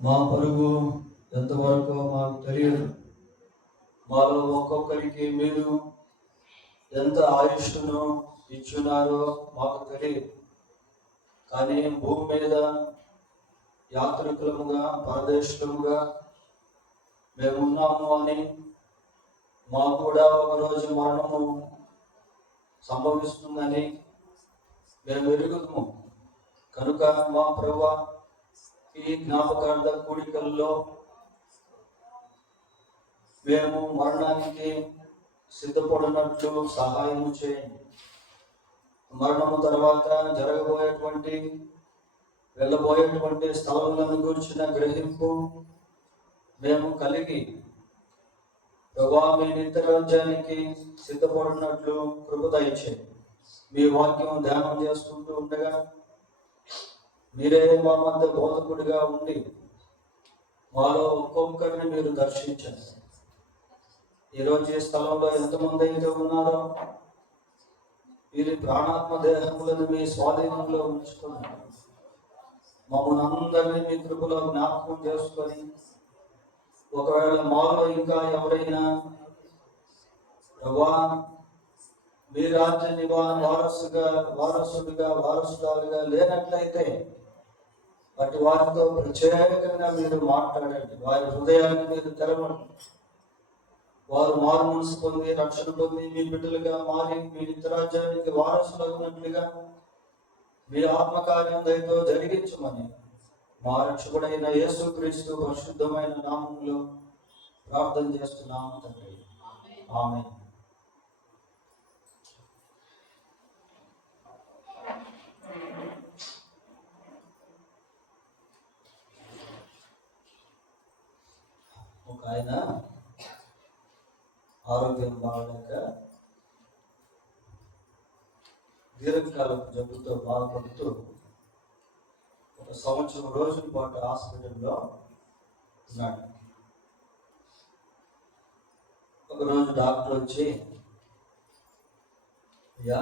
మా పరుగు ఎంతవరకు మాకు తెలియదు. మాలో ఒక్కొక్కరికి మీరు ఎంత ఆయుష్ను ఇచ్చున్నారో మాకు తెలియదు. కానీ భూమి మీద యాత్రికులముగా పరదేశులముగా మేము ఉన్నాము అని, మాకు కూడా ఒకరోజు మరణము సంభవిస్తుందని మేము ఎరుగుతాము. కనుక మా ప్రభువా, ఈ జ్ఞాపకార్థ కూడికల్లో మేము మరణానికి సిద్ధపడినట్లు సహాయం చేయండి. మరణము తర్వాత జరగబోయేటువంటి వెళ్ళబోయేటువంటి స్థలములను గురించిన గ్రహింపు మేము కలిగి ప్రభువా మీ నిత్య రాజ్యానికి సిద్ధపడినట్లు కృప దయచేయండి. మీ వాక్యం ధ్యానం చేసుకుంటూ ఉండగా మీరే మా మధ్య బోధకుడిగా ఉండి మాలో ఒక్కొక్కరిని మీరు దర్శించండి. ఈరోజు ఈ స్థలంలో ఎంతమంది అయితే ఉన్నారో వీరి ప్రాణాత్మ దేహములను మీ స్వాధీనంలో ఉంచుకున్నారు. మమ్మల్ని అందరినీ మీ కృపలో జ్ఞాపకం చేసుకొని, ఒకవేళ మాలో ఇంకా ఎవరైనా ప్రభువా మీ రాజ్యాన్ని వారసురాలుగా లేనట్లయితే వాటి వారితో ప్రత్యేకంగా మీరు మాట్లాడండి. వారి హృదయాన్ని మీరు తెరవండి. వారు మారు మనసు పొంది రక్షణ పొంది మీ బిడ్డలుగా మారి మీ నిత్యరాజ్యానికి వారసులగినట్లుగా మీ ఆత్మకార్యం దయతో జరిగించమని మా రక్షకుడైన యేసుక్రీస్తు పరిశుద్ధమైన నామంలో ప్రార్థన చేస్తున్నాము తండ్రి. ఆమేన్. ఒక ఆయన ఆరోగ్యం బాగలేక దీర్ఘకాలపు జబ్బుతో బాధపడుతూ 1 సంవత్సరం రోజుల పాటు హాస్పిటల్లో ఉన్నాడు. ఒకరోజు డాక్టర్ వచ్చి, అయ్యా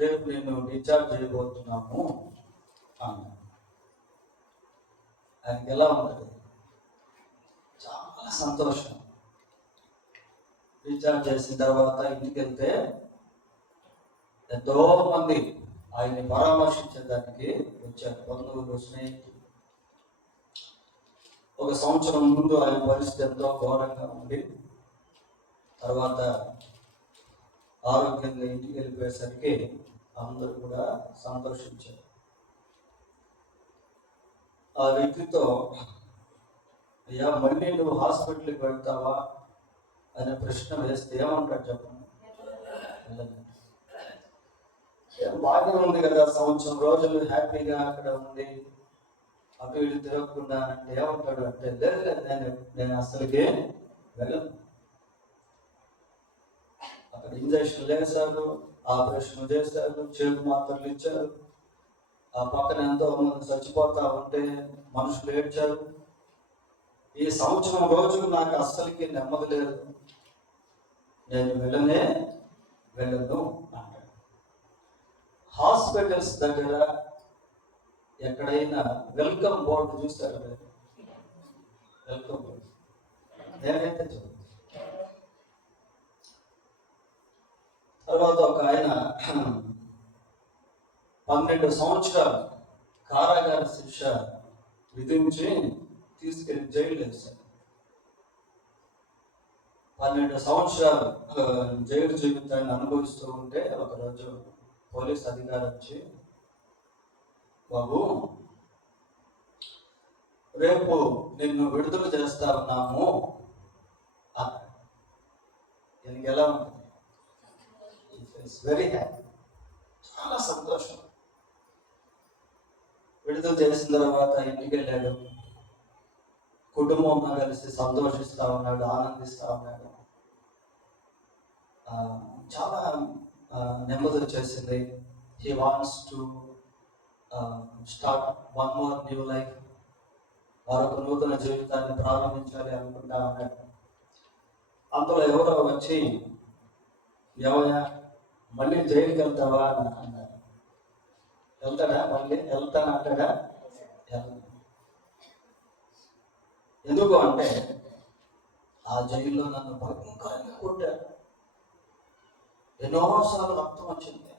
రేపు నేను డిశ్చార్జ్ చేయబోతున్నాము అన్నాడు. ఆయనకి ఎలా ఉంటుంది? చాలా సంతోషం. డిశ్చార్జ్ చేసిన తర్వాత ఇంటికి వెళ్తే ఎంతో మంది ఆయన్ని పరామర్శించడానికి వచ్చారు, బంధువులు, స్నేహితులు. 1 సంవత్సరం ముందు ఆయన పరిస్థితి ఎంతో ఘోరంగా ఉంది. తర్వాత ఆరోగ్యంగా ఇంటికి వెళ్ళిపోయేసరికి అందరూ కూడా సంతోషించారు. ఆ వ్యక్తితో, అయ్యా మళ్ళీ నువ్వు హాస్పిటల్కి వెళ్తావా అనే ప్రశ్న వేస్తే ఏమంటాడు చెప్పండి? బాగానే ఉంది కదా, సంవత్సరం రోజులు హ్యాపీగా అక్కడ ఉంది, అటు ఇటు తిరగకుండా అంటే ఏమంటాడు అంటే, లేదు నేను అసలుకే వెళ్ళను. అక్కడ ఇంజక్షన్ వేశారు, ఆపరేషన్ చేశారు, చేతి మాత్రలు ఇచ్చారు. ఆ పక్కన ఎంతో మంది చచ్చిపోతా ఉంటే మనుషులు ఏడ్చారు. ఈ సంవత్సరం రోజులు నాకు అస్సలకి నెమ్మది లేదు, నేను వెళ్ళను అంటాడు. హాస్పిటల్స్ దగ్గర ఎక్కడైనా వెల్కమ్ బోర్డు చూస్తారు, వెల్కమ్ బోర్డు నేనైతే చూడండి. తర్వాత ఒక ఆయన 12 సంవత్సరాలు కారాగార శిక్ష విధించి తీసుకెళ్లి జైలు వేశారు. 12 సంవత్సరాలు జైలు జీవితాన్ని అనుభవిస్తూ ఉంటే ఒకరోజు పోలీస్ అధికారి వచ్చి, బాబు రేపు నిన్ను విడుదల చేస్తా ఉన్నాము అన్నాడు. దీనికి ఎలా ఉంటుంది? వెరీ హ్యాపీ, చాలా సంతోషం. విడుదల చేసిన తర్వాత ఇంటికి వెళ్ళాడు. కుటుంబంతో కలిసి సంతోషిస్తా ఉన్నాడు, ఆనందిస్తా ఉన్నాడు. చాలా నెమ్మది వచ్చేసింది. He wants to start one more new life. మరొక నూతన జీవితాన్ని ప్రారంభించాలి అనుకుంటా ఉన్నాడు. అందులో ఎవరో వచ్చి, ఎవయా మళ్ళీ జైలుకి వెళ్తావా అని అన్నారు. వెళ్తాడా? మళ్ళీ వెళ్తానంటాడా? ఎందుకు అంటే ఆ జైల్లో నన్ను భయంకరంగా కొట్టారు, ఎన్నోసార్లు రక్తం వచ్చింది.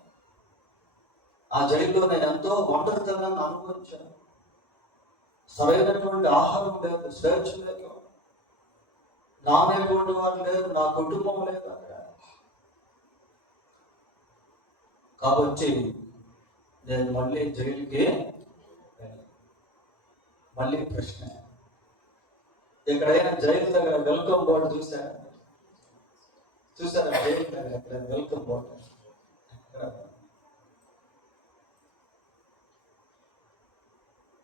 ఆ జైల్లో నేను ఎంతో ఒంటరితనాన్ని అనుభవించాను. సరైనటువంటి ఆహారం లేదు, స్వేచ్ఛ లేదు, నానేటువంటి వారు లేదు, నా కుటుంబం లేదు అక్కడ. కాబట్టి నేను మళ్ళీ జైలుకి మళ్ళీ ప్రశ్న, ఎక్కడైనా జైలు దగ్గర వెల్కమ్ బోర్డు చూసారా? జైలు దగ్గర ఎక్కడ వెల్కమ్ బోర్డు?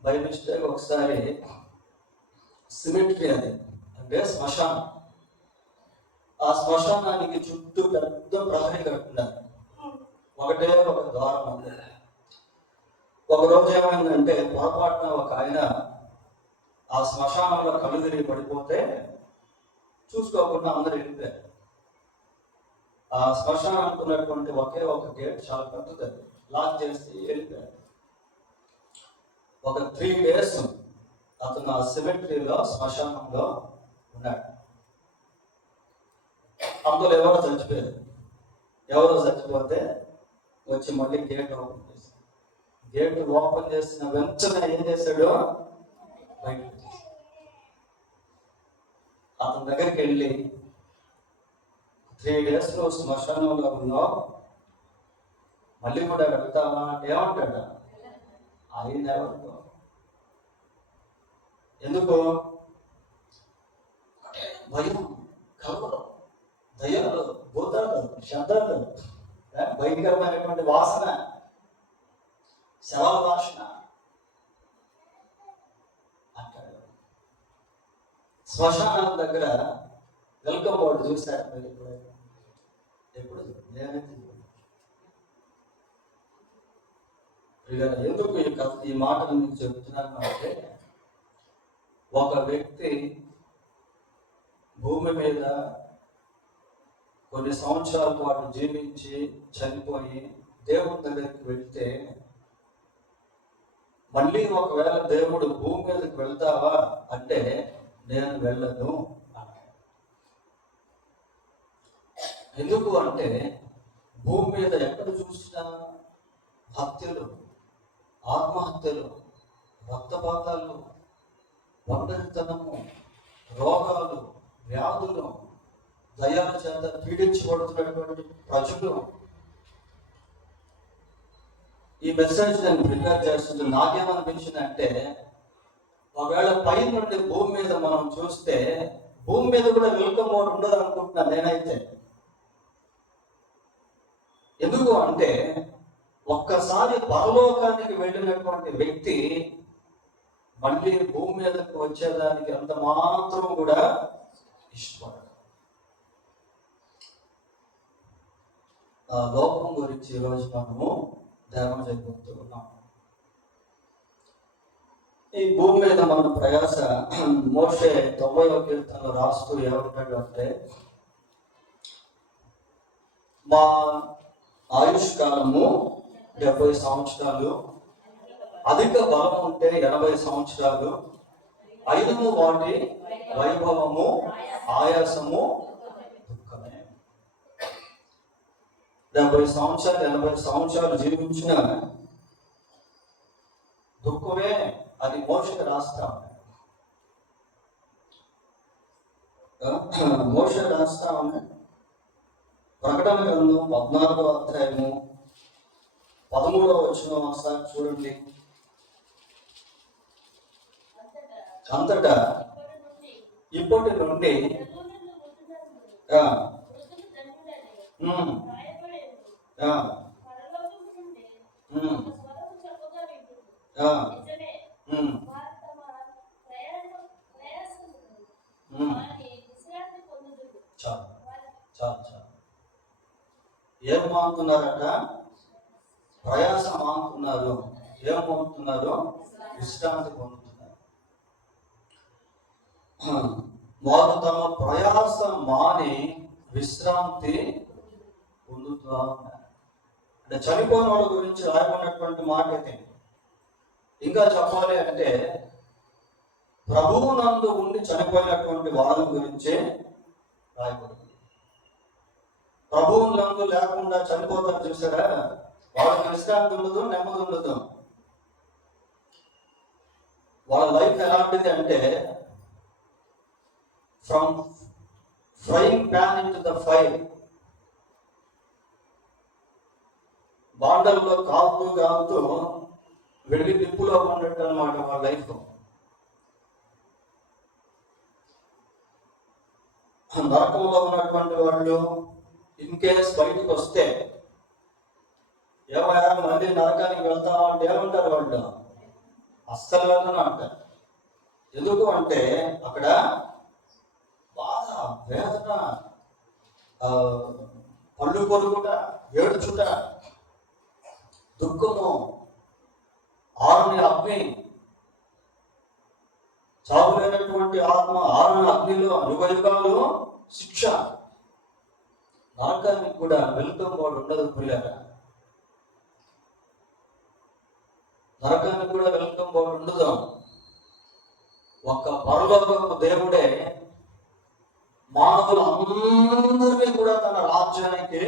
బై మిస్టేక్ ఒకసారి సిమెట్రీ అది అంటే శ్మశానం, ఆ శ్మశానానికి చుట్టూ పెద్ద ప్రహరీ కట్టున్నారు, ఒకటే ఒక ద్వారం ఉంది. ఒకరోజు ఏమైందంటే పొరపాటున ఒక ఆయన ఆ శ్మశానంలో కళ్ళు తిరిగి పడిపోతే చూసుకోకుండా అందరూ వెళ్ళిపోయారు. ఆ శ్మశానానికి ఉన్నటువంటి ఒకే ఒక గేట్ చాలా పెద్దది, లాక్ చేసి వెళ్ళిపోయారు. ఒక 3 days అతను ఆ సిమెట్రీలో శ్మశానంలో ఉన్నాడు. అందులో ఎవరో చచ్చిపోతే వచ్చి మళ్ళీ గేట్ ఓపెన్ చేశాడు. గేట్ ఓపెన్ చేసిన వెంటనే ఏం చేశాడు, బయట అతని దగ్గరికి వెళ్ళి 3 days నువ్వు శ్మశానంలో ఉన్నావు, మళ్ళీ కూడా వెళ్తావా అంటే ఏమంటాడు, ఆయన ఎవరితో, ఎందుకు భయం, కలవరం, దయ్యాలు, భూతాలు, శబ్దాలు, భయంకరమైనటువంటి వాసన, శవాల వాసన అంటాడు. శ్మశానం దగ్గర వెల్కమ్ బోర్డు చూశారు మీరు ఎప్పుడు? నేనైతే ఎందుకు ఈ మాటలు మీకు చెప్తున్నాను అంటే, ఒక వ్యక్తి భూమి మీద కొన్ని సంవత్సరాల పాటు జీవించి చనిపోయి దేవుడి దగ్గరికి వెళ్తే, మళ్ళీ ఒకవేళ దేవుడు భూమి మీదకి వెళ్తావా అంటే నేను వెళ్ళను అన్నాడు. ఎందుకు అంటే భూమి మీద ఎక్కడ చూసినా హత్యలు, ఆత్మహత్యలు, రక్తపాతాలు, ఒంటరితనము, రోగాలు, వ్యాధులు, దయ్యాల చేత పీడించబడుతున్నటువంటి ప్రజలు. ఈ మెసేజ్ నేను ప్రిపేర్ చేస్తుంది, నాకేమనిపించిందంటే, ఒకవేళ పై నుండి భూమి మీద మనం చూస్తే భూమి మీద కూడా వెల్కమ్ బోర్డు ఉండదు అనుకుంటున్నా నేనైతే. ఎందుకు అంటే ఒక్కసారి పరలోకానికి వెళ్ళినటువంటి వ్యక్తి మళ్ళీ భూమి మీదకి వచ్చేదానికి అంత మాత్రం కూడా ఇష్టపడదు. ఆ లోకం గురించి ఈరోజు మనము ధ్యానం చేయబోతూ ఉన్నాం. ఈ భూమి మీద మన ప్రయాస, మోషే 90వ కీర్తనలో రాస్తూ ఏమంటాడు అంటే, మా ఆయుష్ కాలము 70 సంవత్సరాలు, అధిక బలం ఉంటే 80 సంవత్సరాలు, అయినము వాటి వైభవము ఆయాసము దుఃఖమే. 70 సంవత్సరాలు 80 సంవత్సరాలు జీవించిన దుఃఖమే, అది మోషకి రాస్తా ఉన్నాడు. ప్రకటన గ్రంథం 14వ అధ్యాయము 13వ వచనం ఒకసారి చూడండి. అంతటా ఇప్పటి నుండి ఏం మానుతున్నారట? ప్రయాస మానుతున్నారు. ఏం పొందుతున్నారు? విశ్రాంతి పొందుతున్నారు. వారు తమ ప్రయాస మాని విశ్రాంతి పొందుతూ ఉన్నారు. అంటే చనిపోయిన వాళ్ళ గురించి రాయబడినటువంటి మాట అయితే. ఇంకా చెప్పాలి అంటే ప్రభువు నందు ఉండి చనిపోయినటువంటి వారి గురించే రాయబడింది. ప్రభువు నందు లేకుండా చనిపోతారు చూసారా, వాళ్ళకి విశ్రాంతి ఉండదు, నెమ్మది ఉండదు. వాళ్ళ లైఫ్ ఎలాంటిది అంటే from frying pan into the fire, బాండల్లో కాలుతూ వెడిగి నిప్పులో ఉన్నట్టు అనమాట వాళ్ళ లైఫ్. నరకంలో ఉన్నటువంటి వాళ్ళు ఇన్ కేస్ బయటికి వస్తే ఏమైనా మళ్ళీ నరకానికి వెళ్తామంటే ఏమంటారు వాళ్ళు? అస్సలు వెళ్ళను అంటారు. ఎందుకు అంటే అక్కడ బాధ, వేదన, పళ్ళు కొరుకుట, ఏడుచుట, దుఃఖము, ఆరుని అగ్ని, చావులేనటువంటి ఆత్మ, ఆరుని అగ్నిలో యుగయుగాలు శిక్ష. నరకానికి కూడా వెల్కమ్ బోర్డు ఉండదు పిల్లరా. నరకానికి కూడా వెల్కమ్ బోర్డు ఉండదు. ఒక్క పరలోకపు దేవుడే మానవులందరినీ కూడా తన రాజ్యానికి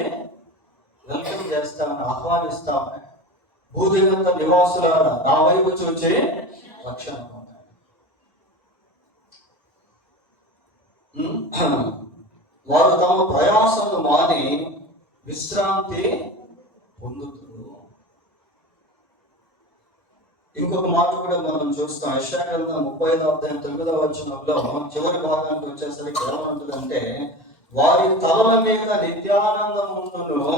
వెల్కమ్ చేస్తామని, ఆహ్వానిస్తామని. భూదిగంత నివాసులారా నా వైపు చూచి రక్షణ పొందాలి. వారు తమ ప్రయాసను మాని విశ్రాంతి పొందుతారు. ఇంకొక మాట కూడా మనం చూస్తాం. యెషయా గ్రంథం 35వ అధ్యాయం 9వ వచనంలో చివరి భాగానికి వచ్చేసరికి ఏమంటుందంటే, వారి తలల మీద నిత్యానందమును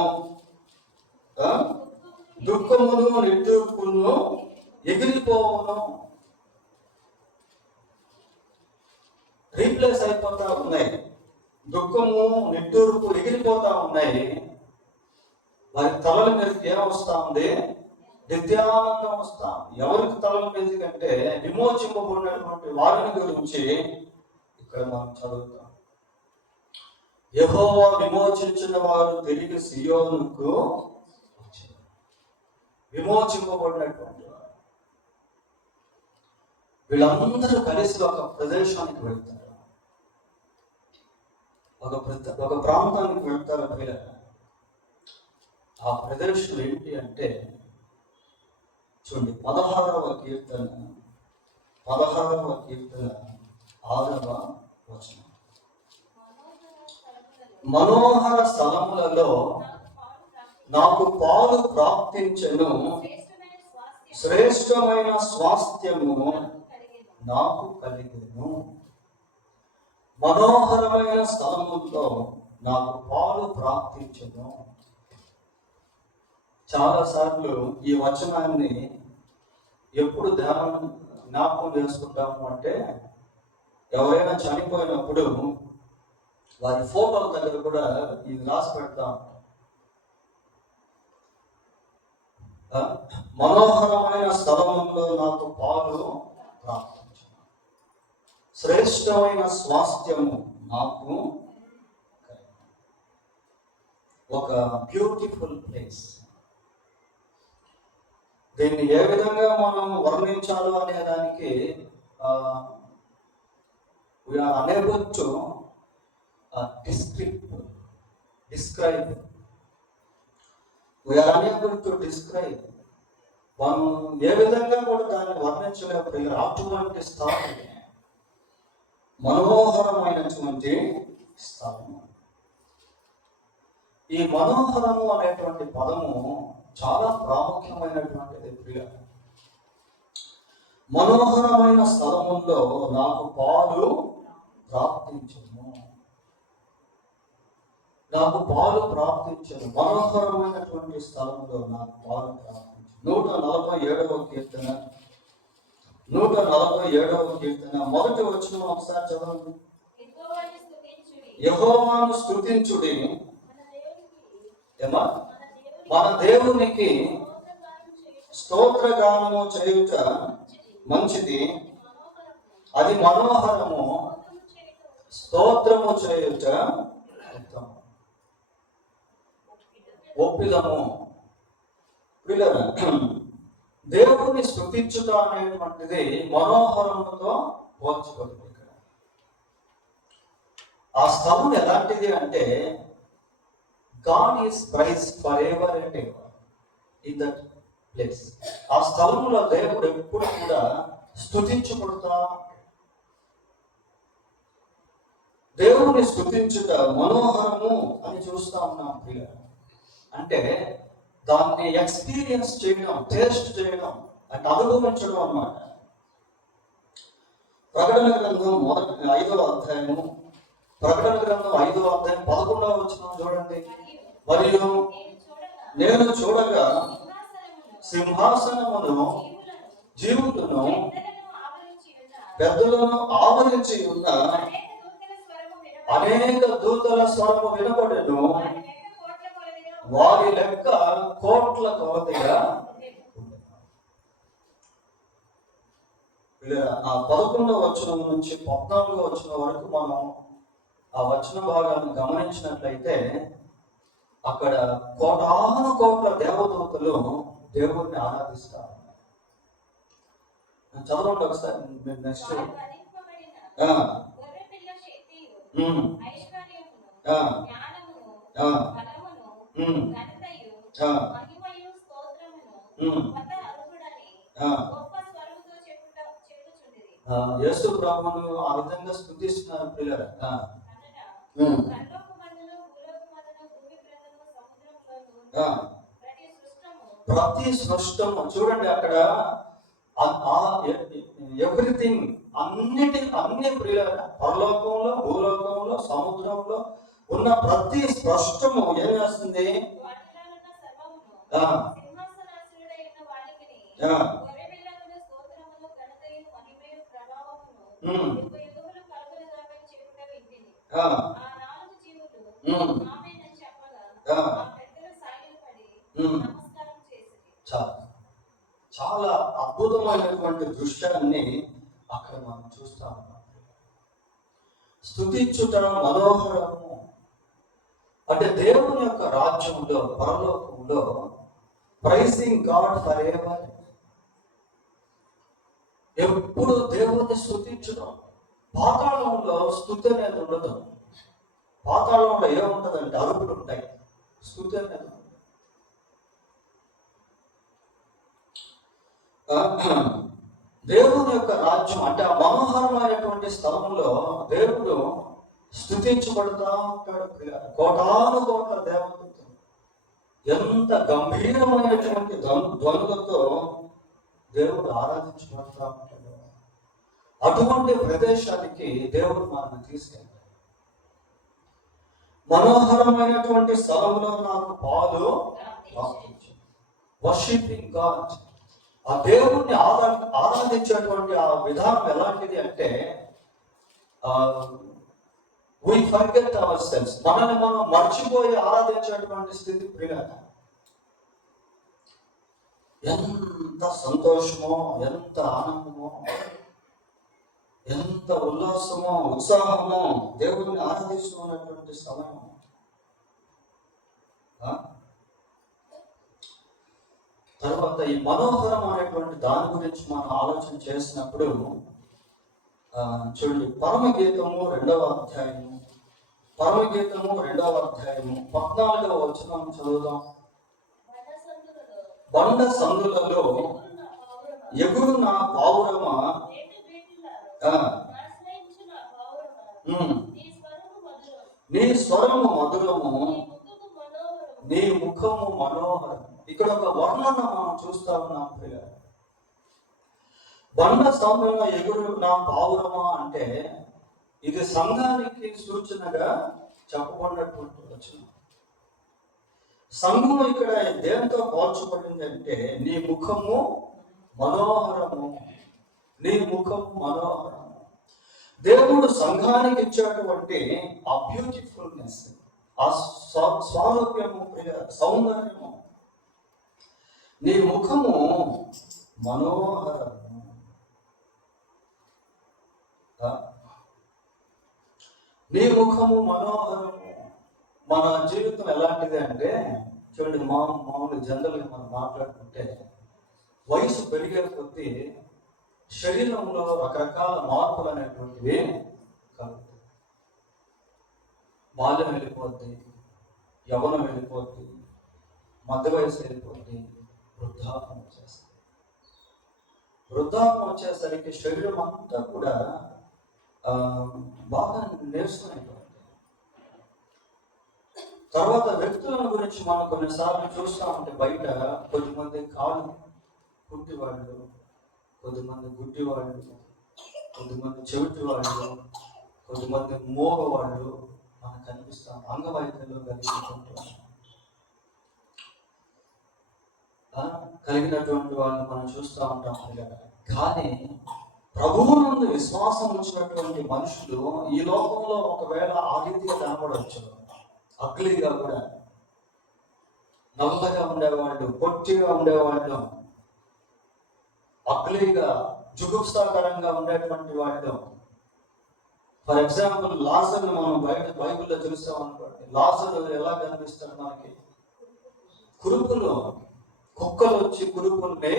దుఃఖమును నిట్టూర్పును ఎగిరిపోవును. రీప్లేస్ అయిపోతా ఉన్నాయి. దుఃఖము నిట్టూర్పు ఎగిరిపోతా ఉన్నాయి. వారి తలల మీదకి ఏం వస్తా ఉంది? నిత్యానందం వస్తా. ఎవరికి తలల మీదకి అంటే విమోచింపబడినటువంటి వారిని గురించి ఇక్కడ మనం చదువుతాం. యెహోవా విమోచించిన వారు తిరిగి సియోనుకు వచ్చారు. విమోచింపబడినటువంటి వారు వీళ్ళందరూ కలిసి ఒక ప్రదేశానికి వెళ్తారు, ఒక ప్రాంతానికి వెళ్తారు పిల్లలు. ఆ ప్రదేశం ఏంటి అంటే చూడండి, 16వ కీర్తన 6వ వచనం. మనోహర స్థలములలో నాకు పాలు ప్రాప్తించెను, శ్రేష్టమైన స్వాస్థ్యము నాకు కలిగెను. మనోహరమైన స్థలముల్లో నాకు పాలు ప్రాప్తించెను. చాలాసార్లు ఈ వచనాన్ని ఎప్పుడు జ్ఞాపకం చేసుకుంటాము అంటే, ఎవరైనా చనిపోయినప్పుడు వారి ఫోటోల దగ్గర కూడా ఇది రాసి పెడతాం. మనోహరమైన స్థలములో నాకు పాలు ప్రాప్తించు, శ్రేష్టమైన స్వాస్థ్యము నాకు, ఒక బ్యూటిఫుల్ ప్లేస్. దీన్ని ఏ విధంగా మనం వర్ణించాలో అనే దానికి we are unable to describe. We are unable to describe. మనం ఏ విధంగా కూడా దాన్ని వర్ణించలేకపోతే అటువంటి స్థలం, మనోహరమైనటువంటి స్థలం. ఈ మనోహరము అనేటువంటి పదము చాలా ప్రాముఖ్యమైనటువంటిది ప్రియ. మనోహరమైన స్థలముల్లో నాకు పాలు ప్రాప్తించను, నాకు పాలు ప్రాప్తించను. మనోహరమైనటువంటి స్థలంలో నాకు పాలు ప్రాప్తించను. 147వ కీర్తన 147వ కీర్తన మొదటి వచనం ఒకసారి చదవండి. యెహోవాను స్తుతించుడి. ఏమా? మన దేవునికి స్తోత్రగానము చేయుట మంచిది, అది మనోహరము, స్తోత్రము చేయుట ఒప్పిదము. దేవుని స్తుతించుట అనేటువంటిది మనోహరముతో పోల్చబడింది. ఇక్కడ ఆ స్థలం ఎలాంటిది అంటే God is praise for ever and ever in that place. ఆ స్థలంలో దేవుడు ఎప్పుడు కూడా స్తుతించబడుతా, దేవుని స్తుతించుట మనోహరము అని చూస్తా ఉన్నాం ప్రియ. అంటే దాన్ని ఎక్స్పీరియన్స్ చేయడం, టేస్ట్ చేయడం అంటే అనుభవించడం అన్నమాట. ప్రకటన గ్రంథం 5వ అధ్యాయము, ప్రకటన గ్రంథం 5వ అధ్యాయం 11వ వచనం చూడండి. మరియు నేను చూడగా సింహాసనమును, జీవులను, పెద్దలను ఆవరించి ఉన్న అనేక దూతల స్వరము వినబడెను. వారి లెక్క కోట్ల కొలదిగా. ఆ 11వ వచనం నుంచి 14వ వచనం వరకు మనం ఆ వచన భాగాన్ని గమనించినట్లయితే అక్కడ కోటాను కోట్ల దేవదూతలు దేవుడిని ఆరాధిస్తారు. చదవండి ఒకసారి మీరు నెక్స్ట్. యేసు ప్రభువును ఆ విధంగా స్తుతిస్తున్నారు పిల్లలు. ప్రతి సృష్టము చూడండి, అక్కడ ఎవ్రీథింగ్, అన్ని ప్రియుల పరలోకంలో, భూలోకంలో, సముద్రంలో ఉన్న ప్రతి స్పష్టము ఏం చేస్తుంది? చాలా అద్భుతమైనటువంటి దృశ్యాన్ని అక్కడ మనం చూస్తా ఉన్నాం. స్తుతించుట మనోహరము అంటే దేవుని యొక్క రాజ్యంలో, పరలోకంలో ప్రైజింగ్ గాడ్ ఫర్ ఎవర్, ఎప్పుడు దేవుని స్తుతించడం. పాతాళంలో స్తుతి అనేది ఉండదు. పాతాళంలో ఏముంటదంటే అరుపులు ఉంటాయి, స్తుతి అనేది. దేవుని యొక్క రాజ్యం అంటే ఆ మనోహరమైనటువంటి స్థలంలో దేవుడు స్తుతించబడుతూ ఉంటాడు. కోటాను కోట్ల దేవతలతో ఎంత గంభీరమైనటువంటి ధ్వనులతో దేవుడు ఆరాధించబడుతూ ఉంటాడు. అటువంటి ప్రదేశానికి దేవుడు మనల్ని తీసుకెళ్తాడు. మనోహరమైనటువంటి స్థలంలో నాకు పాలు వర్షిపింగ్ గాడ్. ఆ దేవుణ్ణి ఆరాధించేటువంటి ఆ విధానం ఎలాంటిది అంటే we forget ourselves, మనల్ని మనం మర్చిపోయి ఆరాధించేటువంటి స్థితి ప్రియ. ఎంత సంతోషమో, ఎంత ఆనందమో, ఎంత ఉల్లాసమో, ఉత్సాహమో దేవుడిని ఆరాధిస్తున్నటువంటి సమయం. తర్వాత ఈ మనోహరమైనటువంటి దాని గురించి మనం ఆలోచన చేసినప్పుడు చూడండి, పరమగీతము 2వ అధ్యాయము, పరమగీతము 2వ అధ్యాయము 14వ వచనం చదువుదాం. బండ సందులలో ఎగురు నా పావురమా, నీ స్వరము మధురము, నీ ముఖము మనోహరం. ఇక్కడ ఒక వర్ణన మనం చూస్తా ఉన్నాం ప్రియ. బండ స్తంభంగా ఎగురు నా పావురమా అంటే ఇది సంఘానికి సూచనగా చెప్పబడినటువంటి వచనం. సంఘం ఇక్కడ దేంతో పోల్చబడింది అంటే నీ ముఖము మనోహరము, నీ ముఖము మనోహరము. దేవుడు సంఘానికి ఇచ్చేటువంటి ఆ బ్యూటిఫుల్నెస్, ఆ స్వారూప్యము, సౌందర్యము, నీ ముఖము మనోహరము. నీ ముఖము మనోహరము. మన జీవితం ఎలాంటిది అంటే చూడండి, మామూలు జనరల్గా మనం మాట్లాడుకుంటే వయసు పెరిగే కొద్దీ శరీరంలో రకరకాల మార్పులు అనేటువంటివి కలుగుతాయి. బాల్యం వెళ్ళిపోద్ది, యవ్వనం వెళ్ళిపోద్ది, మధ్య వయసు వెళ్ళిపోద్ది, వృద్ధాప్యం వచ్చేస్తుంది. వృద్ధాప్యం వచ్చేసరికి శరీరం అంతా కూడా బాగా నేర్చుకునేటువంటి. తర్వాత వ్యక్తులను గురించి మనం కొన్నిసార్లు చూస్తూ ఉంటే బయట కొద్దిమంది కాళ్ళు పుట్టివాళ్ళు, కొద్దిమంది గుడ్డివాళ్ళు, కొద్దిమంది చెవిటి వాళ్ళు, కొద్దిమంది మోగవాళ్ళు మనకు కనిపిస్తాం. అంగవైకల్యం కలిగినటువంటి వాళ్ళని మనం చూస్తూ ఉంటాం కదా. కానీ ప్రభువునందు విశ్వాసం ఉంచినటువంటి మనుషులు ఈ లోకంలో ఒకవేళ ఆ రీతిగా కనపడవచ్చు. అగ్లీగా కూడా, నల్లగా ఉండేవాళ్ళు, పొట్టిగా ఉండేవాళ్ళు, అగ్లీగా జుగుప్సాకరంగా ఉండేటువంటి వాళ్ళు. ఫర్ ఎగ్జాంపుల్ లాజర్ని మనం బైబిల్లో చూస్తాం అనుకోండి. లాజరు ఎలా కనిపిస్తాడు మనకి? కురుపులు, కుక్కలు వచ్చి కురుపుల్ని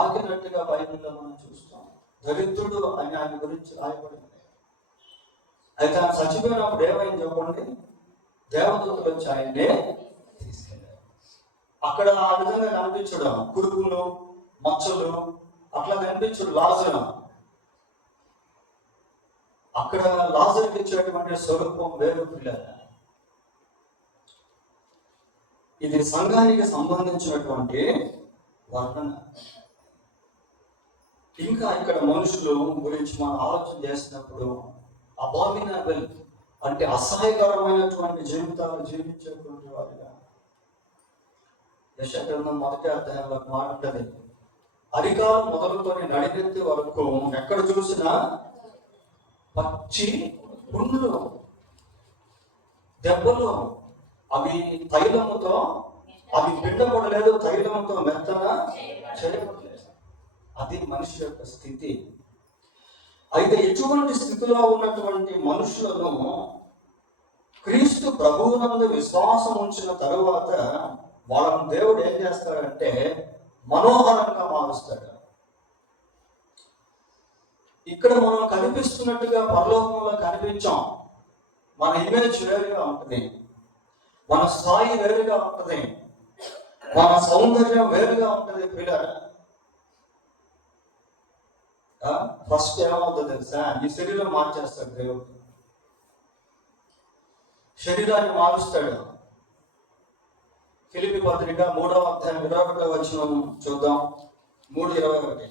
ఆగినట్టుగా బైబిల్లో మనం చూస్తాం. దరిద్రుడు అని ఆయన గురించి రాయబడింది. అయితే ఆయన చచ్చిపోయినప్పుడు ఏమైంది చెప్పండి? దేవదూతలు వచ్చి ఆయన్నే తీసుకెళ్ళారు. అక్కడ ఆ విధంగా కనిపించడం, కురుపులు, మచ్చలు అట్లా కనిపించడు లాజరు. అక్కడ లాజరుకి ఇచ్చేటువంటి స్వరూపం వేరు పిల్లలు. ఇది సంఘానికి సంబంధించినటువంటి వర్ణన. ఇంకా ఇక్కడ మనుషులు గురించి మనం ఆలోచన చేసినప్పుడు అబామినబుల్ అంటే అసహాయకరమైనటువంటి జీవితాలు జీవించేటువంటి వారిగా యెషయా గ్రంథం 1వ అధ్యాయంలో మాట ఉంటుంది. అరికాలు మొదలుకొని నడినెత్తి వరకు ఎక్కడ చూసినా పచ్చి పుండ్లు, దెబ్బలు, అవి తైలముతో, అవి పిండపడలేదు, తైలముతో మెత్తన చేయబడలేదు. అది మనిషి యొక్క స్థితి. అయితే ఇటువంటి స్థితిలో ఉన్నటువంటి మనుషులను క్రీస్తు ప్రభువునందు విశ్వాసం ఉంచిన తరువాత వాళ్ళను దేవుడు ఏం చేస్తాడంటే మనోహరంగా మారుస్తాడు. ఇక్కడ మనం కనిపిస్తున్నట్టుగా పరలోకంలో కనిపించాం. మన ఇమేజ్ వేరుగా ఉంటుంది, మన స్థాయి వేరుగా ఉంటుంది, మన సౌందర్యం వేరుగా ఉంటుంది. పిల్లలు ఫస్ట్ ఏమవుతుంది తెలుసా? ఈ శరీరం మార్చేస్తాడు దేవుడు. శరీరాన్ని మారుస్తాడు. ఫిలిప్పీ పత్రిక 3వ అధ్యాయం 21వ వచనం చూద్దాం. 3:21.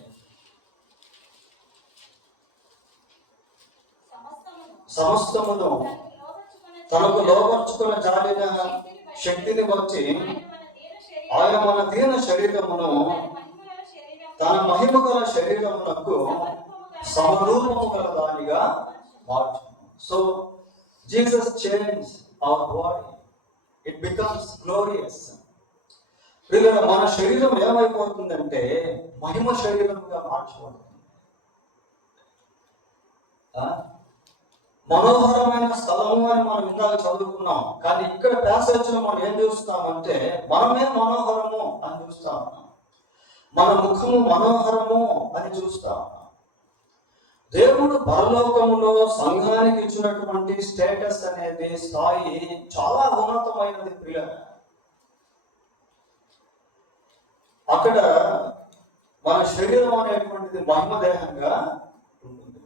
సమస్తమును తనకు లోపర్చుకున్న జాలిన శక్తిని బట్టి ఆయన మన దీన శరీరమును తన మహిమ గల శరీరమునకు సమరూపము గల దానిగా మార్చును. So Jesus change our body, it becomes glorious. మన శరీరం ఏమైపోతుందంటే మహిమ శరీరముగా మార్చబడుతుంది. మనోహరమైన స్థలము అని మనం ఇందాక చదువుకున్నాం. కానీ ఇక్కడ ప్యాసేజ్లో మనం ఏం చూస్తామంటే మనమే మనోహరము అని చూస్తాం, మన ముఖము మనోహరము అని చూస్తాం. దేవుడు పరలోకములో సంఘానికి ఇచ్చినటువంటి స్టేటస్ అనేది, స్థాయి చాలా ఉన్నతమైనది ప్రియ. అక్కడ మన శరీరం అనేటువంటిది మహిమదేహంగా ఉంటుంది.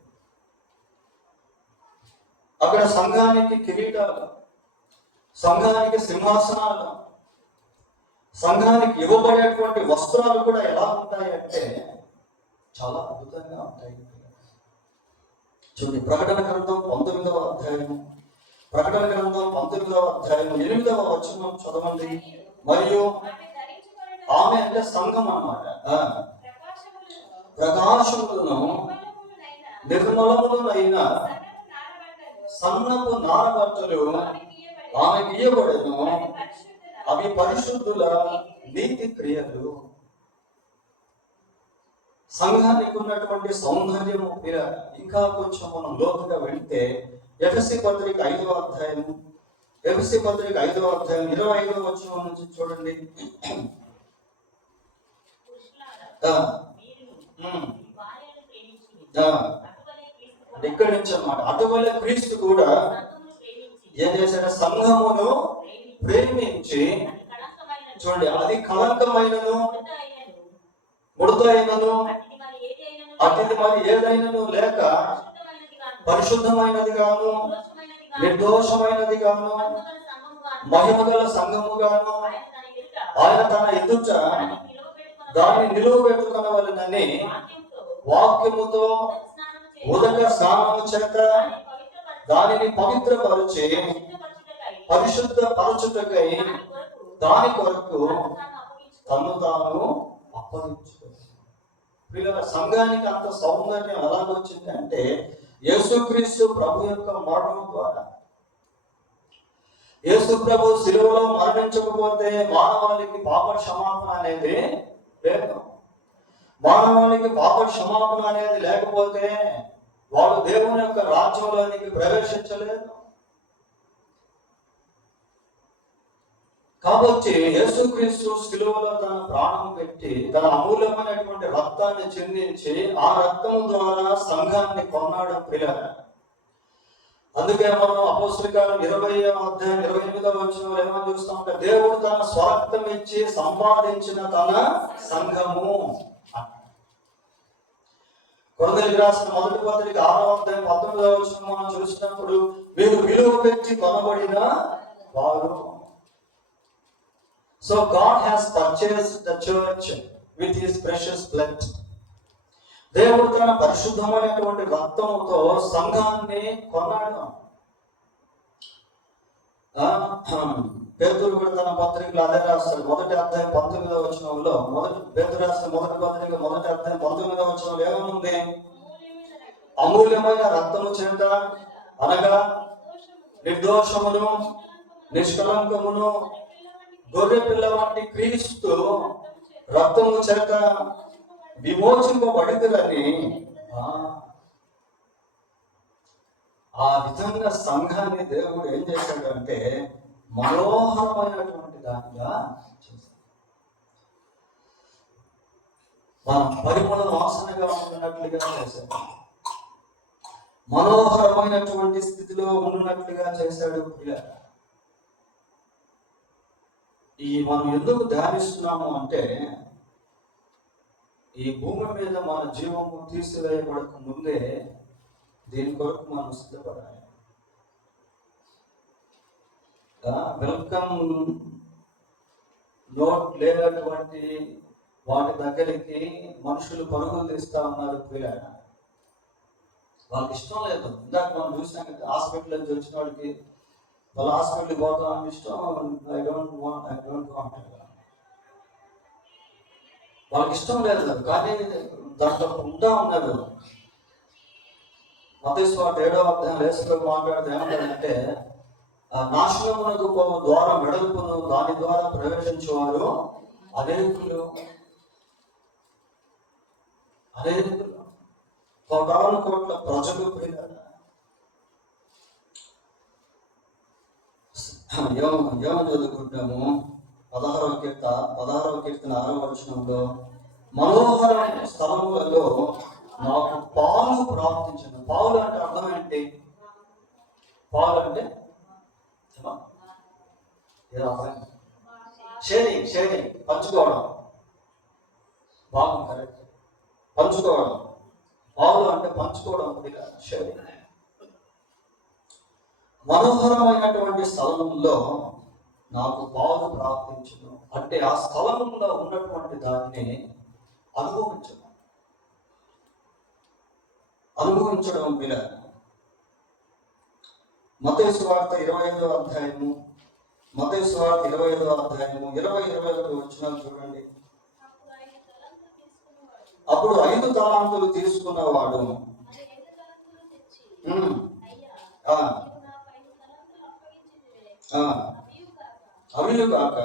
అక్కడ సంఘానికి కిరీటాలు, సంఘానికి సింహాసనాలు, సంఘానికి ఇవ్వబడేటువంటి వస్త్రాలు కూడా ఎలా ఉంటాయి అంటే చాలా అద్భుతంగా ఉంటాయి. చూడండి, ప్రకటన గ్రంథం 19వ అధ్యాయం, ప్రకటన గ్రంథం 19వ అధ్యాయం 8వ వచనం చదవండి. మరియు ఆమె అంటే సంఘం అన్నమాట. ప్రకాశములను నిర్మలములైన సన్నపు నారబట్టలు ఆమె గీయబడెను, అవి పరిశుద్ధుల నీతి క్రియలు. సంఘానికి ఉన్నటువంటి సౌందర్యము ఇంకా కొంచెం మనం లోతుగా వెళితే ఎఫెసీ పత్రిక 5వ అధ్యాయం, ఎఫెసీ పత్రిక 5వ అధ్యాయం 25వ వచనం నుంచి చూడండి. ఇక్కడి నుంచి అన్నమాట. అటువలే క్రీస్తు కూడా ఏం చేశాడు? సంఘమును ప్రేమించి, చూడండి, అది కళంకమైనను ముడత అయినను అతిథి మరి ఏదైనను లేక పరిశుద్ధమైనది గాను నిర్దోషమైనది గాను మహిమగల సంఘము గాను ఆయన తన ఎదుట దాన్ని నిలువ పెట్టుకొనవలెనని వాక్యముతో ఉదక స్నానము చేత దానిని పవిత్రపరిచి పరిశుద్ధ పరచుటకై దాని కొరకు తను తాను అప్పగించుకుంది. పిల్లల సంఘానికి అంత సౌందర్యం ఎలాగొచ్చింది అంటే యేసుక్రీస్తు ప్రభు యొక్క మరణం ద్వారా. యేసు ప్రభు శిలువలో మరణించకపోతే మానవాళికి పాప క్షమాపణ అనేది లేదు. మానవాళికి పాప క్షమాపణ అనేది లేకపోతే వాడు దేవుని యొక్క రాజ్యంలోనికి ప్రవేశించలేదు. కాబట్టి యేసుక్రీస్తు శిలువలో తన ప్రాణం పెట్టి తన అమూల్యమైనటువంటి రక్తాన్ని చెందించి ఆ రక్తము ద్వారా సంఘాన్ని కొన్నాడు ప్రియులారా. అందుకే మనం అపోస్తలుల కార్యం 20వ అధ్యాయం 28వ వచనంలో ఏమని చూస్తామంటే దేవుడు తన స్వరక్తం ఇచ్చి సంపాదించిన తన సంఘము. కొరింథీయులకు రాసిన మొదటి పత్రిక 6వ అధ్యాయం 19వ వచనం మనం చూసినప్పుడు మీరు విలువ పెట్టి కొనబడిన వారు. So God has purchased the church with his precious blood. దేవుడు తన పరిశుద్ధమైనటువంటి రక్తముతో సంఘాన్ని కొన్నాడు. పేతురు కూడా తన పత్రికలు అదే రాస్తాడు. మొదటి అధ్యాయం 19వ వచనంలో పేతురు రాసిన మొదటి పత్రిక 1వ అధ్యాయం 19వ వచనంలో ఏమనుంది? అమూల్యమైన రక్తము చేత అనగా నిర్దోషమును నిష్కలంకమును గొర్రె పిల్ల వంటి క్రీస్తు రక్తము చేత విమోచింపబడితులని ఆ విధంగా సంఘాన్ని దేవుడు ఏం చేశాడు అంటే మనోహరమైనటువంటి దానిగా చేశాడు. మన పరిమళ వాసనగా ఉన్నట్లుగా చేశాడు. మనోహరమైనటువంటి స్థితిలో ఉన్నట్లుగా చేశాడు. ఈ మనం ఎందుకు ధ్యానిస్తున్నాము అంటే ఈ భూమి మీద మన జీవము తీసివేయబడక ముందే దీని కొరకు మనం సిద్ధపడాలి. వెల్కమ్ నోట్ లేనటువంటి వాటి దగ్గరికి మనుషులు పరుగులు తీస్తా ఉన్నారు. పిల్లలు వాళ్ళకి ఇష్టం లేదు. ఇందాక మనం చూసాం కదా, హాస్పిటల్ నుంచి వచ్చిన వాడికి వాళ్ళ హాస్పిటల్కి పోతామని ఇష్టం. ఐ డోంట్ వాంట్ వాళ్ళకి ఇష్టం లేదు, కానీ దాంట్లో ఉంటా ఉన్నారు. మత్తయి సువార్త 7వ అధ్యాయం యేసు మాట్లాడితే ఏమంటారంటే నాశనమునకు పోవు ద్వారం వెడల్పును దాని ద్వారా ప్రవేశించేవారు అనేకులు 1,000 కోట్ల ప్రజలు. ఏమని చదువుకుంటాము? 16వ కీర్తన 6వ వచనంలో మనోహర స్థలములలో నాకు పాలు ప్రాప్తించను. పాలు అంటే అర్థం ఏంటి? పాలు అంటే షేరింగ్ పంచుకోవడం. బాగుంది, కరెక్ట్. పంచుకోవడం. పాలు అంటే పంచుకోవడం, షేరింగ్. మనోహరమైనటువంటి స్థలంలో నాకు పాలు ప్రాప్తించను అంటే ఆ స్థలంలో ఉన్నటువంటి దాన్ని అనుభవించడం వీల. మత్తయి సువార్త 25వ అధ్యాయము 20-21 వచనాలు చూడండి. అప్పుడు 5 తలాంతులు తీసుకున్నవాడు అవిలు కాక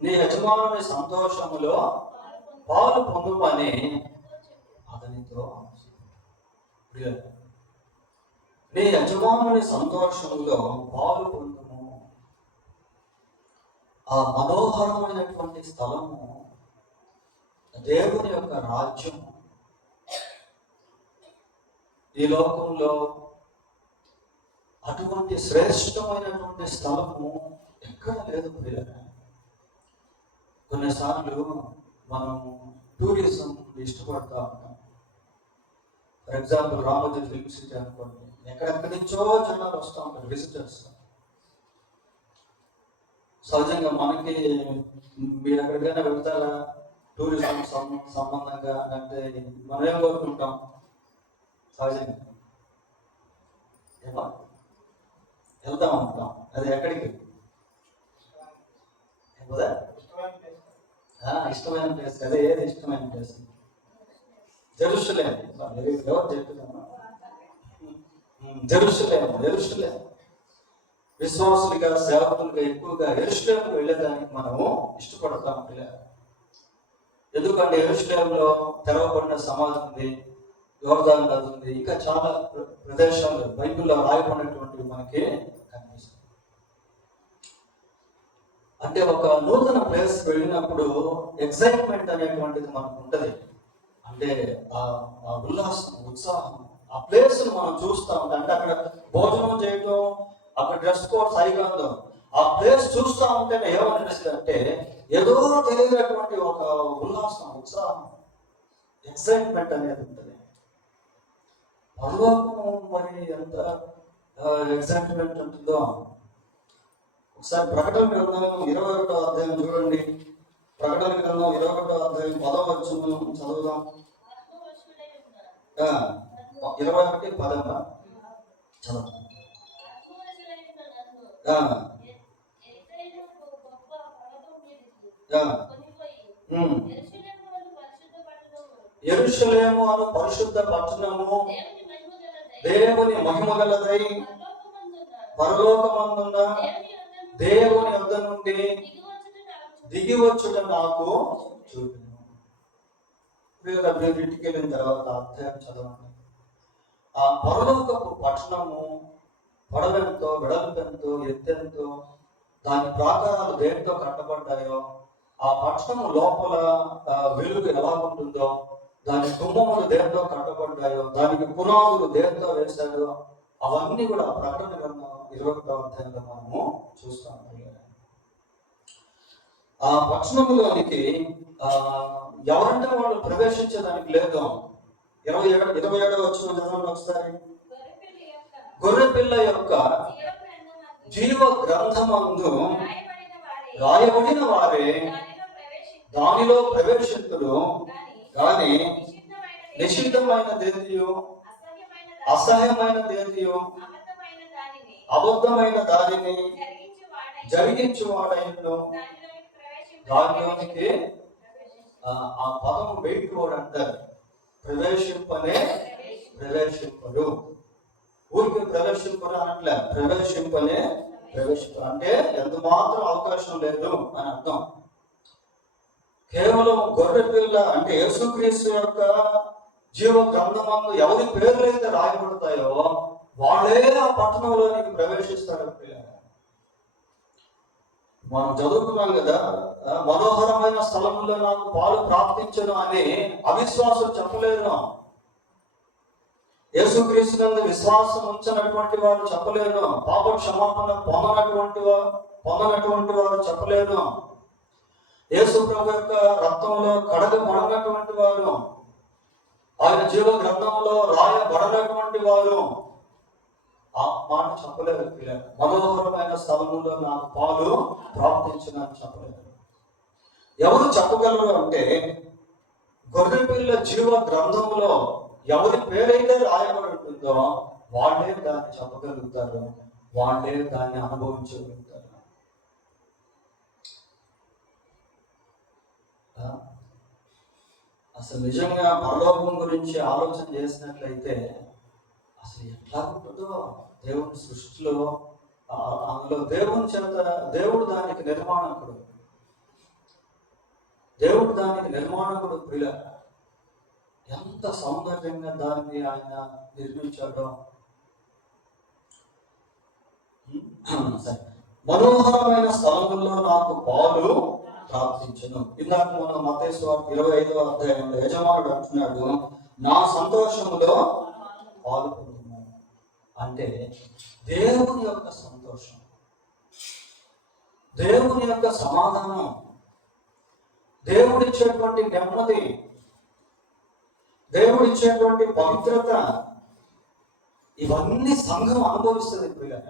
నీ యజమానుని సంతోషములో పాలు పొందుమని ఉందో ప్రియులారా, నీ యజమానుని సంతోషంలో పాలు పొందుము. ఆ మనోహరమైనటువంటి స్థలము దేవుని యొక్క రాజ్యం. ఈ లోకంలో అటువంటి శ్రేష్టమైనటువంటి స్థలము ఎక్కడ లేదు ప్రియులారా. కొన్నిసార్లు మనం టూరిజం ఇష్టపడతా ఉంటాం. For example Ramoji film city అనుకోండి, ఎక్కడెక్కడి నుంచో జనాలు వస్తూ ఉంటారు, విజిటర్స్. సహజంగా మనకి మీరు ఎక్కడికైనా వెళ్తారా టూరిజం సంబంధంగా అంటే మనం ఏం కోరుకుంటాం? సహజంగా ఏమో వెళ్తా ఉంటాం. అది ఎక్కడికి? ఇష్టమైన ప్లేస్. అదే ఏది ఇష్టమైన ప్లేస్? జెరూసలేం. ఎవరు చెప్తున్నాను? జెరూసలేం. విశ్వాసులుగా సేవకులుగా ఎక్కువగా యెరూషలేముకు వెళ్ళేదానికి మనము ఇష్టపడతాం పిల్లలు. ఎందుకంటే యెరూషలేంలో తెరవబడిన సమాధి ఉంది, యోర్దాను నది ఉంది, ఇంకా చాలా ప్రదేశాలు బైబిల్లో రాయబడినటువంటివి మనకి కనిపిస్తుంది. అంటే ఒక నూతన ప్లేస్ వెళ్ళినప్పుడు ఎక్సైట్మెంట్ అనేటువంటిది మనకు ఉంటుంది. అంటే ఆ ఉల్లాసం, ఉత్సాహం, ఆ ప్లేస్ మనం చూస్తూ ఉంటాం. అంటే అక్కడ భోజనం చేయడం, అక్కడ డ్రెస్ కోడ్ సరిగా ఉందో, ఆ ప్లేస్ చూస్తూ ఉంటేనే ఏమనిపిస్తుంది అంటే ఏదో తెలియనటువంటి ఒక ఉల్లాసం, ఉత్సాహం, ఎక్సైట్మెంట్ అనేది ఉంటుంది. పరలోకము మరి ఎంత ఎక్సైట్మెంట్ ఉంటుందో ఒకసారి ప్రకటన గ్రంథం 21వ అధ్యాయం చూడండి. ప్రకటన గ్రంథం 21వ అధ్యాయం 10వ వచనం చదువుదాం. 21:10 చదువు. యెరూషలేము అను పరిశుద్ధ పట్టణము దేవుని మహిమ గలదై పరలోకమందున్న దేవుని వద్ద నుండి దిగి వచ్చుట నాకు చూపించు. ఇంటికి వెళ్ళిన తర్వాత అధ్యాయం చదవండి. ఆ పరలోకపు పట్టణము పొడవెంతో, వెడల్పెంతో, ఎత్తెంతో, దాని ప్రాకారాలు దేంతో కట్టబడ్డాయో, ఆ పట్టణము లోపల వెలుగు ఎలా ఉంటుందో, దాని గుమ్మములు దేంతో కట్టబడ్డాయో, దానికి పునాదులు దేంతో వేశాడో, అవన్నీ కూడా ప్రకటన గ్రంథం 21వ అధ్యాయంలో మనము చూస్తాం. ఆ పట్టణంలోనికి ఎవరంటే వాళ్ళు ప్రవేశించడానికి లేదు. 27వ వచనం చదవండి ఒకసారి. గొర్రెపిల్ల యొక్క జీవ గ్రంథమందు రాయబడిన వారే దానిలో ప్రవేశింతులు, కానీ నిషిద్ధమైన దేనియు, అసహ్యమైన దేనియు, అబద్ధమైన దానిని జరిగించువాడైనను దానిలోనికి ఆ పదం వెయిట్ వర్డ్ అంటారు. ప్రవేశింపనే ప్రవేశింపడు. ఊరికి ప్రవేశింపడు అనట్లే, ప్రవేశింపనే అంటే ఎంత మాత్రం అవకాశం లేదు అని అర్థం. కేవలం గొర్రె పిల్ల అంటే యేసుక్రీస్తు యొక్క జీవ గ్రంథమందు ఎవరి పేర్లు అయితే రాయబడతాయో వాళ్ళే ఆ పట్టణంలోనికి ప్రవేశిస్తారు. మనం చదువుకున్నాం కదా, మనోహరమైన స్థలంలో నాకు పాలు ప్రాప్తించను అని అవిశ్వాసం చెప్పలేరు. యేసుక్రీస్తునందు విశ్వాసం ఉంచినటువంటి వారు చెప్పలేరు. పాప క్షమాపణ పొందనటువంటి వారు చెప్పలేరు. యేసు ప్రభు యొక్క రక్తంలో కడగబడినటువంటి వారు, ఆయన జీవ గ్రంథంలో రాయబడినటువంటి వారు ఆ మాట చెప్పలేరు. మనోహరమైన స్థలంలో నాకు పాలు ప్రాప్తించిన చెప్పలేరు. ఎవరు చెప్పగలరు అంటే గొర్రెపిల్ల జీవ గ్రంథంలో ఎవరి పేరైతే రాయబడి ఉంటుందో వాళ్ళే దాన్ని చెప్పగలుగుతారు, వాళ్ళే దాన్ని అనుభవించగలుగుతారు. అసలు నిజంగా పరలోకం గురించి ఆలోచన చేసినట్లయితే అసలు ఎట్లా ఉంటుందో దేవుని సృష్టిలో, అందులో దేవుని చేత దేవుడు దానికి నిర్మాణకుడు ప్రియుల. ఎంత సౌందర్యంగా దాన్ని ఆయన నిర్మించాడో. మనోహరమైన స్థలముల్లో నాకు పాలు ప్రాప్తించను. ఇందాక మనం మత్తయి సువార్త 25వ అధ్యాయంలో యజమానుడు అంటున్నాడు, నా సంతోషములో పాలు పొందుము. అంటే దేవుని యొక్క సంతోషం, దేవుని యొక్క సమాధానం, దేవుడిచ్చేటువంటి నెమ్మది, దేవుడిచ్చేటువంటి పవిత్రత, ఇవన్నీ సంఘం అనుభవిస్తుంది. ఇప్పుడు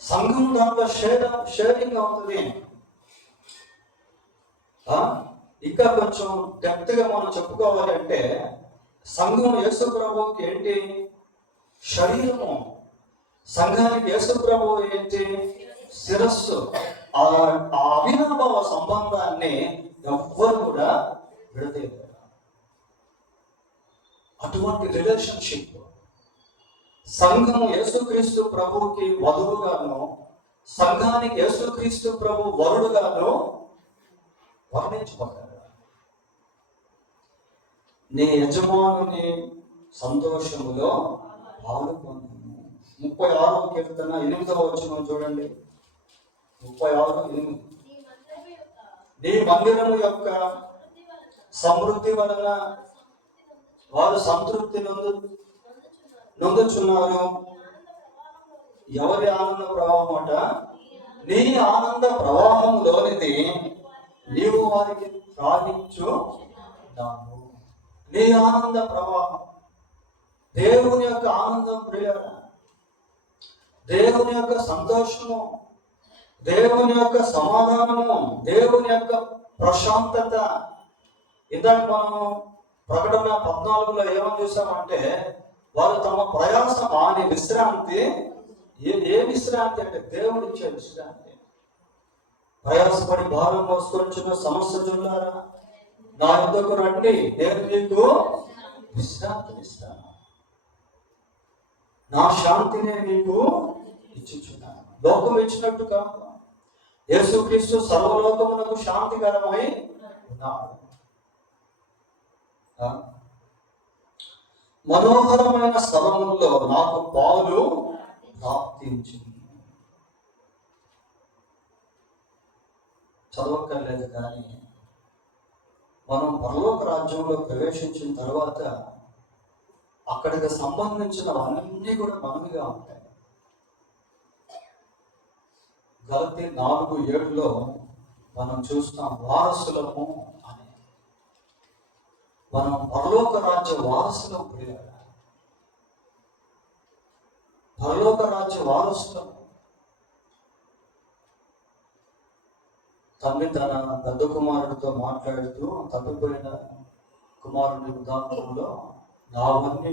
సంఘం దాంట్లో షేరింగ్ అవుతుంది. ఇంకా కొంచెం డెప్త్గా మనం చెప్పుకోవాలి అంటే, సంఘం యేసు ప్రభువుకి ఏంటి? శరీరము. సంఘానికి యేసు ప్రభువు ఏంటి? శిరస్సు. ఆ అవినాభావ సంబంధాన్ని ఎవ్వరు కూడా విడదీయలేరు. అటువంటి రిలేషన్షిప్ సంఘము యేసుక్రీస్తు ప్రభువుకి వధువుగాను, సంఘానికి యేసుక్రీస్తు ప్రభు వరుడుగాను వర్ణించబడ్డారు. నీ యజమానుని సంతోషములో పాల్గొను. 36వ కీర్తన 8వ వచనం చూడండి. 36:8. నీ మందిరము యొక్క సమృద్ధి వలన వారు సంతృప్తి నొందుచున్నారు. ఎవరి ఆనంద ప్రవాహం అట? నీ ఆనంద ప్రవాహంలోనిది నీవు వారికి త్రాగించున్నావు. నీ ఆనంద ప్రవాహం, దేవుని యొక్క ఆనందం ప్రియుల, దేవుని యొక్క సంతోషము, దేవుని యొక్క సమాధానము, దేవుని యొక్క ప్రశాంతత. ఇందాక మనం ప్రకటన 14లో ఏమని చూసామంటే, వారు తమ ప్రయాస మాని విశ్రాంతి. ఏ విశ్రాంతి అంటే దేవుడు ఇచ్చే విశ్రాంతి. ప్రయాసపడి భారం మోసుకొచ్చిన సమస్య చూడారా, నా యొద్దకు రండి, నేను మీకు విశ్రాంతిని ఇస్తాను, నా శాంతిని మీకు ఇచ్చుచున్నాను. లోకం ఇచ్చినట్టు కాదు, యేసుక్రీస్తు సర్వలోకమునకు శాంతికరమై ఉన్నాడు. మనోహరమైన స్థలముల్లో నాకు పాలు ప్రాప్తించింది. చదవక్కర్లేదు, కానీ మనం పరలోక రాజ్యంలో ప్రవేశించిన తర్వాత అక్కడికి సంబంధించినవన్నీ కూడా మనవిగా ఉంటాయి. గలతీ 4:7లో మనం చూస్తాం, వారసులము అని. మనం పరలోక రాజ్య వారసులం ప్రియులారా, పరలోక రాజ్య వారసులము. తండ్రి తన పెద్ద కుమారుడితో మాట్లాడుతూ తప్పిపోయిన కుమారుడి ఉదాహరణలో, నావన్నీ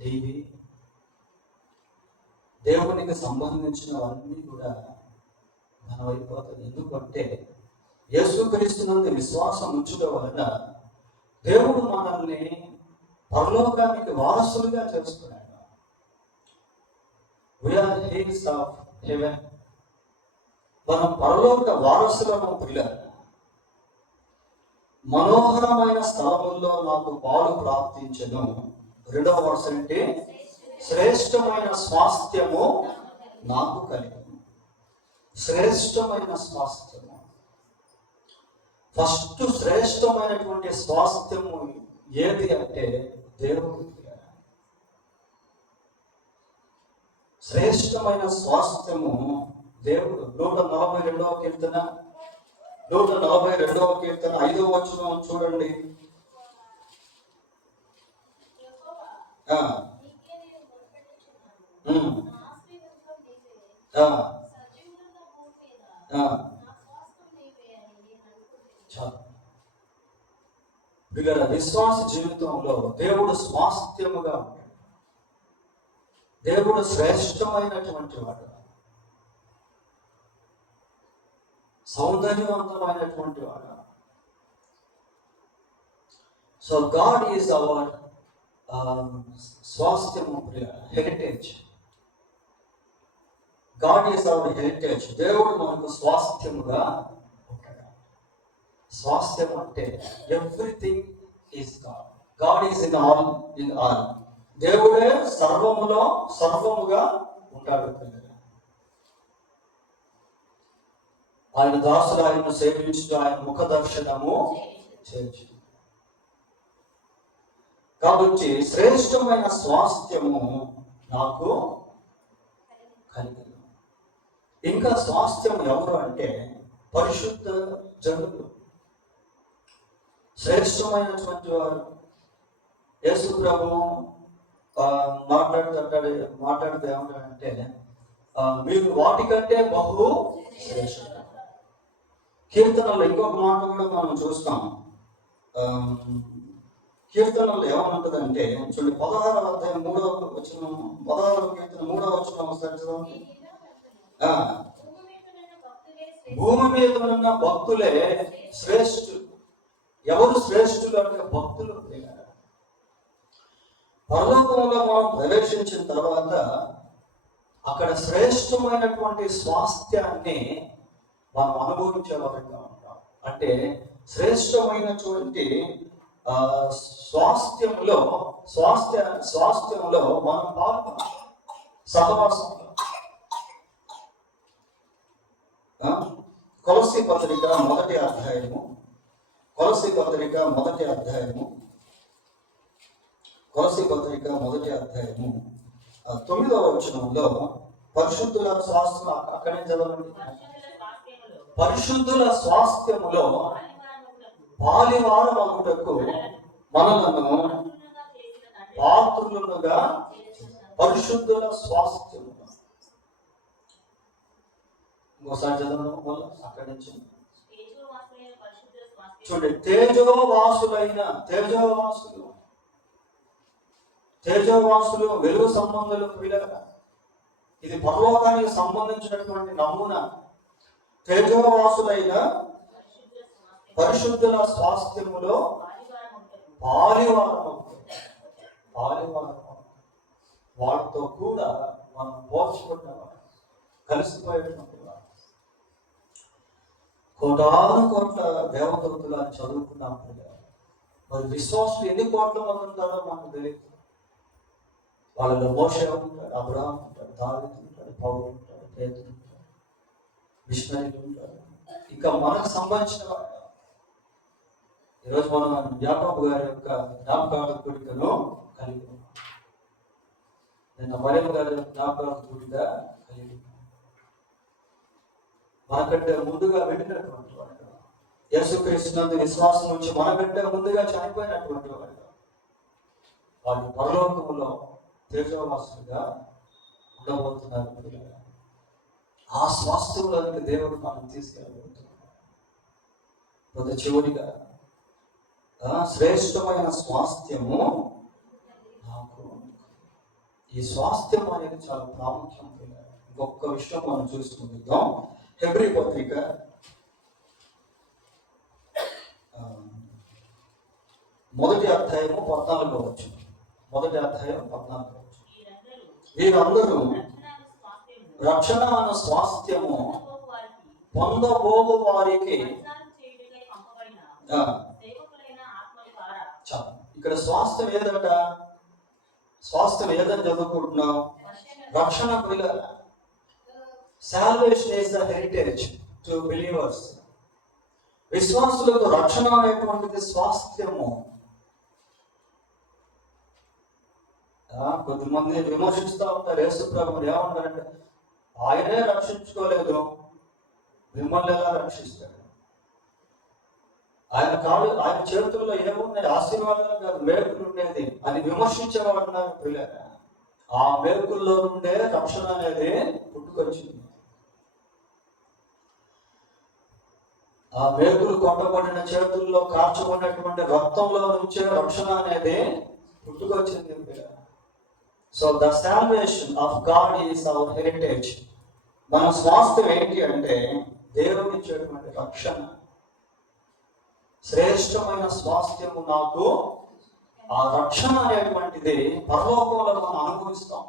నీవి. దేవునికి సంబంధించినవన్నీ కూడా మనమైపోతుంది. ఎందుకంటే యేసుక్రీస్తునందు విశ్వాసం ఉంచడం వలన దేవుడు మనల్ని పరలోకానికి వారసులుగా చేస్తున్నాడు. We are heirs of heaven. మనం పరలోక వారసులను పిల్లలు. మనోహరమైన స్థలముల్లో నాకు పాలు ప్రాప్తించను. 2వ వర్స్ అంటే, శ్రేష్టమైన స్వాస్థ్యము నాకు కలిగి. శ్రేష్టమైన స్వాస్థ్యము, ఫస్ట్ శ్రేష్టమైనటువంటి స్వాస్థ్యము ఏది అంటే దేవుడు. శ్రేష్టమైన స్వాస్థ్యము దేవుడు. 142వ కీర్తన 5వ వచనం చూడండి. వీళ్ళ విశ్వాస జీవితంలో దేవుడు స్వాస్థ్యముగా ఉంటాడు. దేవుడు శ్రేష్టమైనటువంటి వాడు, సౌందర్యవంతమైనటువంటి వాడు. సో గాడ్ ఈజ్ అవర్ స్వాస్థ్యము, heritage. God is our heritage. దేవుడు మనకు స్వాస్థ్యముగా ఉంటాడు. స్వాస్థ్యం అంటే everything is God. God is in all. దేవుడే సర్వముగా ఉంటాడు. ఆయన దాసులు ఆయనను సేవించు, ఆయన ముఖ దర్శనము చేయొచ్చు. కాబట్టి శ్రేష్టమైన స్వాస్థ్యము నాకు కలిగింది. ఇంకా స్వాస్థ్యం ఎవరు అంటే పరిశుద్ధ జనులు, శ్రేష్టమైనటువంటి వారు. యేసు ప్రభు మాట్లాడుతూ ఏమంటాడంటే మీరు వాటికంటే బహు శ్రేష్ఠులు. కీర్తనలో ఇంకొక మాట కూడా మనం చూస్తాం. కీర్తనలో ఏమనుంటుందంటే చూడండి, 16వ అధ్యాయం 3వ వచనం, 16వ కీర్తన 3వ వచనం ఒకసారి చదవండి. భూమి మీద ఉన్న భక్తులే శ్రేష్ఠులు. ఎవరు శ్రేష్ఠులు అంటే భక్తులు. పరలోకంలో మనం ప్రవేశించిన తర్వాత అక్కడ శ్రేష్టమైనటువంటి స్వాస్థ్యాన్ని మనం అనుభవించేవారుగా ఉంటాం. అంటే శ్రేష్టమైనటువంటి స్వాస్థ్యంలో మనం పాల్గొన్నాం. సహవాసంలో కొలస్సీ పత్రిక మొదటి అధ్యాయము 9వ వచనంలో పరిశుద్ధుల స్వాస్థ్యం, అక్కడే చదవండి. పరిశుద్ధుల స్వాస్థ్యములో పాలివారమగుటకు మనలను పాత్రులుగా పరిశుద్ధుల స్వాస్థ్యము. ఇంకోసారి చదవడం అక్కడి నుంచి చూడండి. తేజోవాసులు వెలుగు సంబంధాలు పిల్లగా, ఇది పరలోకానికి సంబంధించినటువంటి నమూనా. తేజోవాసులైన పరిశుద్ధుల స్వాస్థ్యములో పాలివారము, వాటితో కూడా మనం పోల్చుకుంటున్నాం, కలిసిపోయేటువంటి వారు. కోట్ల దేవదూతులు అని చదువుకున్నాం. మరి విశ్వాసులు ఎన్ని కోట్ల మంది ఉంటారో మనకు తెలియదు. వాళ్ళలో మోషే ఉంటాడు, అబ్రహాం ఉంటాడు, దావీదు ఉంటాడు, పౌలు ఉంటాడు, పేతురు ఉంటాడు, మిషనరీలు ఉంటాడు. ఇంకా మనకు సంబంధించిన వాళ్ళు ఈరోజు మనం యాకోబు గారి యొక్క జ్ఞాపకాల కూడికను కలిగి ఉన్నాం. నిన్న మరియమ్మ గారి యొక్క జ్ఞాపకాల కూడిక కలిగి ఉన్నాం. మనకంటే ముందుగా వెళ్ళినటువంటి వాడు, యేసుక్రీస్తునందు విశ్వాసం నుంచి మనకంటే ముందుగా చనిపోయినటువంటి వాడు, వాళ్ళు పరలోకములో తేజోవాసులుగా ఉండబోతున్నారు. ఆ స్వాస్థ్యంలోనికి దేవుడు మనం తీసుకెళ్ళబోతున్నాడు. కొంత చివరిగా శ్రేష్టమైన స్వాస్థ్యము నాకు. ఈ స్వాస్థ్యం అనేది చాలా ప్రాముఖ్యం. ఇంకొక విషయం మనం చూసుకుందాం. హెబ్రీ పత్రిక 1వ అధ్యాయము 14వ వచనం. 1వ అధ్యాయం 14వ వచనం. వీరందరూ రక్షణ అన్న స్వాస్థ్యము పొందబోవు వారికి. ఇక్కడ స్వాస్థ్యం ఏదంట? స్వాస్థ్యం ఏదని చదువుకుంటున్నాం? రక్షణ. Salvation is the heritage to believers. విశ్వాసులకు రక్షణ అనేటువంటిది స్వాస్థ్యము. కొద్దిమంది విమర్శిస్తూ ఉంటారు. యేసు ప్రభువుని ఏమంటారంటే, ఆయనే రక్షించుకోలేదు, మిమ్మల్ని ఎలా రక్షిస్తాడు? ఆయన చేతుల్లో ఏమున్నాయి? ఆశీర్వాదాలు కాదు, మేకులు ఉండేది అని విమర్శించేవాడు ఉన్నారు పిల్లలు. ఆ మేకుల్లో నుండే రక్షణ అనేది పుట్టుకొచ్చింది. ఆ మేకులు కొట్టబడిన చేతుల్లో కార్చబడినటువంటి రక్తంలో నుంచే రక్షణ అనేది పుట్టుకొచ్చింది. So the salvation of God is our heritage. మన స్వాస్థ్యం ఏంటి అంటే దేవుడు ఇచ్చేటువంటి రక్షణ. శ్రేష్టమైన స్వాస్థ్యము నాకు. ఆ రక్షణ అనేటువంటిది పరలోకంలో మనం అనుభవిస్తాం.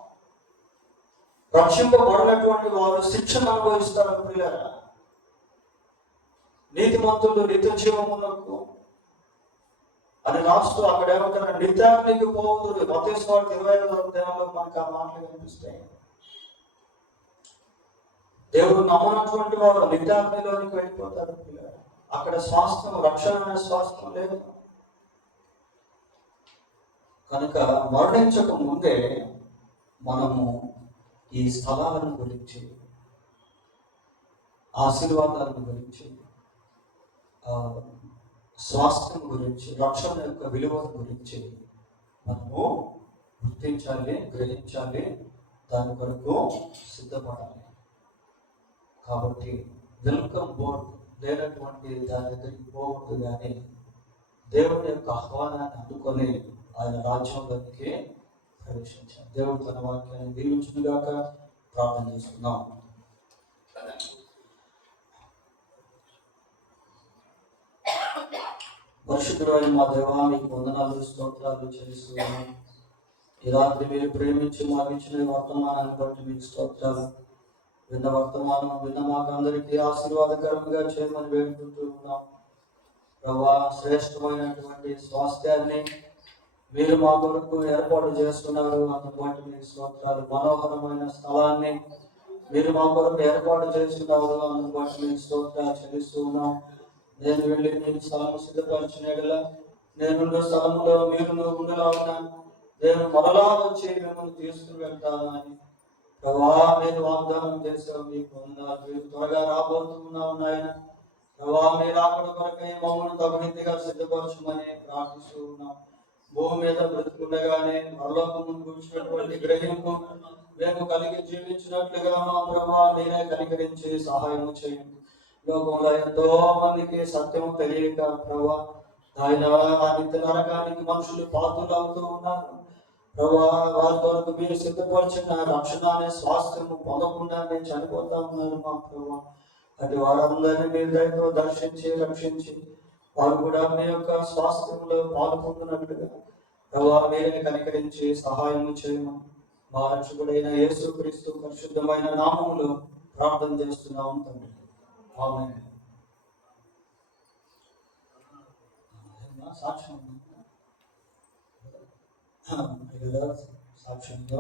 రక్షింపబడినటువంటి వారు శిక్షను అనుభవిస్తారు ప్రియులారా. నీతిమంతులు నిత్య జీవములకు అని రాస్తూ అక్కడ ఏమంటారు, నిత్యాగ్నికి పోవద్దు. మత్తయి సువార్త 25వ అధ్యాయంలో మనకు ఆ మాటలు కనిపిస్తాయి. దేవుడు నమ్మనటువంటి వారు నిత్యాగ్నిలోనికి వెళ్ళిపోతారు. అక్కడ స్వాస్థ్యం, రక్షణ అనే స్వాస్థ్యం లేదు. కనుక మరణించక ముందే మనము ఈ స్థలాలను గురించి, ఆశీర్వాదాలను గురించి, స్వాస్థ్యం గురించి, రక్షణ యొక్క విలువ గురించి మనము గుర్తించాలి, గ్రహించాలి, దాని కొరకు సిద్ధపడాలి. కాబట్టి వెల్కమ్ బోర్డ్ లేనటువంటి దాని దగ్గరికి పోవద్దు, కానీ దేవుని యొక్క ఆహ్వానాన్ని అందుకొని ఆయన రాజ్యంలోనికి ప్రవేశించాలి. దేవుడు తన వాక్యాన్ని దీవించుగాక. ప్రార్థన చేసుకుందాం. పరిశుద్ధుడైన మా దేవా, మీకు వందనాలు, స్తోత్రాలు చెల్లిస్తున్నాను. ఈ రాత్రి మీరు ప్రేమించి మాకు ఇచ్చిన వర్తమానాన్ని బట్టి మీకు స్తోత్రాలు. విన్న వర్తమానం విన్న మాకు అందరికీ ఆశీర్వాదకరంగా చేయమని వేడుకుంటూ ఉన్నాం. ప్రభా, శ్రేష్టమైనటువంటి స్వాస్థ్యాన్ని మీరు మా కొరకు ఏర్పాటు చేస్తున్నారు. అందుబాటు మీకు స్తోత్రాలు. మనోహరమైన స్థలాన్ని మీరు మా కొరకు ఏర్పాటు చేస్తున్నారు. అందుబాటు మీకు స్తోత్రాలు చెల్లిస్తూ ఉన్నాం. నేను వెళ్ళి మీకు స్థలం సిద్ధపరిచిన నేనున్న స్థలంలో మీరు ఉండలాగా నేను మరలా వచ్చి మిమ్మల్ని తీసుకుని వెళ్తాను అని ప్రభా మీరు వాగ్దానం చేశారు. మీకు వందనాలు. మీరు త్వరగా రాబోతున్నావు నాయన. ప్రభా మీరు అక్కడ కొరకై మమ్మల్ని తగినట్టుగా సిద్ధపరచమని ప్రార్థిస్తూ ఉన్నాం. భూమి మీద బ్రతుకుండగానే పరలోకము కూర్చున్నటువంటి గ్రహింపు మేము కలిగి జీవించినట్లుగా మా ప్రభా మీరే కనికరించి సహాయం చేయండి. లోకంలో ఎంతో మందికి సత్యం తెలియక ప్రభా ఆయన నిత్య నరకానికి మనుషులు పాత్రలు అవుతూ ఉన్నారు. ప్రభా వారి కొరకు మీరు సిద్ధపరిచిన రక్షణ అనే స్వాస్థ్యము పొందకుండా నేను చనిపోతా ఉన్నారు మా ప్రభా. అది వారందరినీ మీరు దయతో దర్శించి రక్షించి వారు కూడా మీ యొక్క స్వాస్థ్యంలో పాల్పొందినట్లుగా ప్రభా మీరే కనికరించి సహాయం చేయమని మా రక్షకుడైన యేసుక్రీస్తు పరిశుద్ధమైన నామములో ప్రార్థన చేస్తున్నాం తండ్రి. ఆమేన్. సాక్ష్యం సాక్ష్యంతో